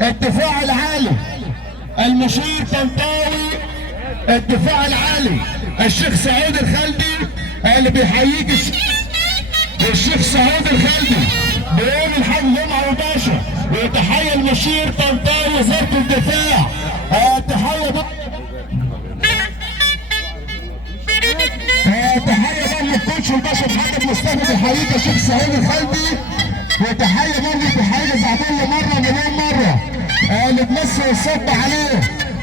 الدفاع العالي المشير طنطاوي، الدفاع العالي الشيخ سعود الخلدي اللي بيحييك الشيخ سعود الخلدي بيقول الحاج جمعه وباشا، وتحيه المشير طنطاوي وزاره الدفاع. تحيه تحيه برضه الكوتش الباشا محمد مصطفى بيحييك يا شيخ سعود الخلدي، وتحيه برضه تحيه زعبله مره مليون مره اللي تمسي والصب عليه،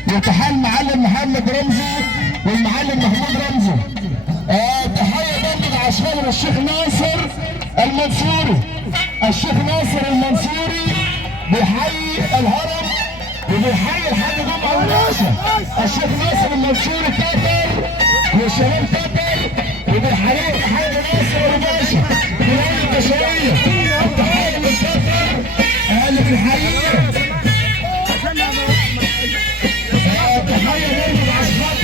وتحيه المعلم محمد رمزي والمعلم محمود رمزي. تحيه برضه لعشان الشيخ ناصر المنصوري، الشيخ ناصر المنصوري بيحيي الهرم وبيحيي الحاج جمعه وباشا، الشيخ ناصر المنصوري كتر وشباب كتر وبيحيي الحاج ناصر وباشا ولايه البشريه. التحيه من كتر اللي بيحييه. تحيه برضه لعشان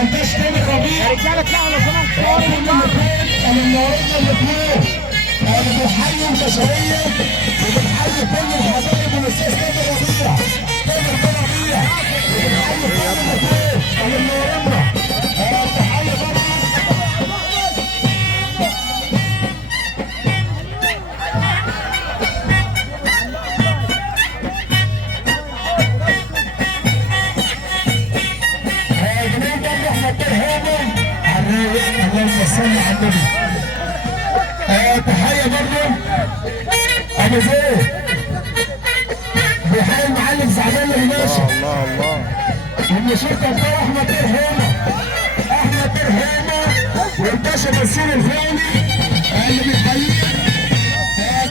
انتش تاني ربيع رجاله اطلعوا لو سمحتوا النهارده الاثنين انا بحيي البشريه وبنحيي كل الحبايب والاستاذ تامر ربيع، تامر ربيع، وبنحيي كل الاثنين اللي منورنا. تحيه برضه اللهم صل على النبي. تحيه برضه ابو زيد بيحيي المعلم زعبان الباشا. الله الله والمشير طنطاوي احمد ترهيمه، احمد ترهيمه والباشا بسير الفاولي اللي بيحييه.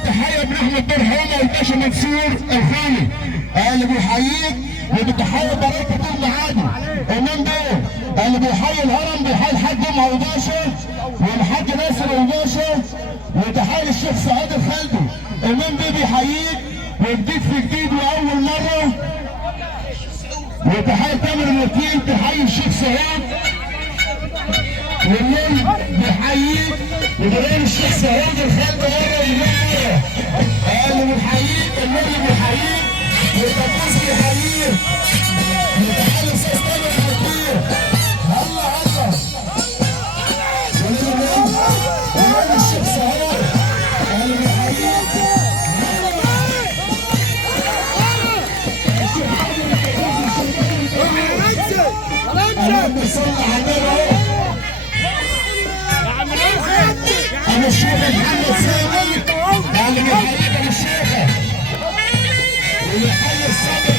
تحيه من احمد ترهيمه والباشا منصور الفاولي اللي بيحييك، وبتحيه بركه المعادي امام دول اللي بيحيي الهرم، بيحيي الحاج جمعه وباشا والحاج ناصر وباشا، وتحيه الشيخ سعود الخلدي امام دول بيحييك وجديد في جديد واول مره، وتحيه تامر الوكيل بيحيي الشيخ سعود والليل بيحييك، وبلاقي الشيخ سعود الخلدي مره مليون مره اللي بيحييك، الليل بيحييك والقدوس بيحييك، وتحيه الاستاذ تامر الوكيل. الله الله وبلاقي الشيخ سعود اللي بيحييك. اللهم صل على النبي. انا الشيخ محمد سامي اللي بيحييك، انا الشيخ اللي يحيي الصبر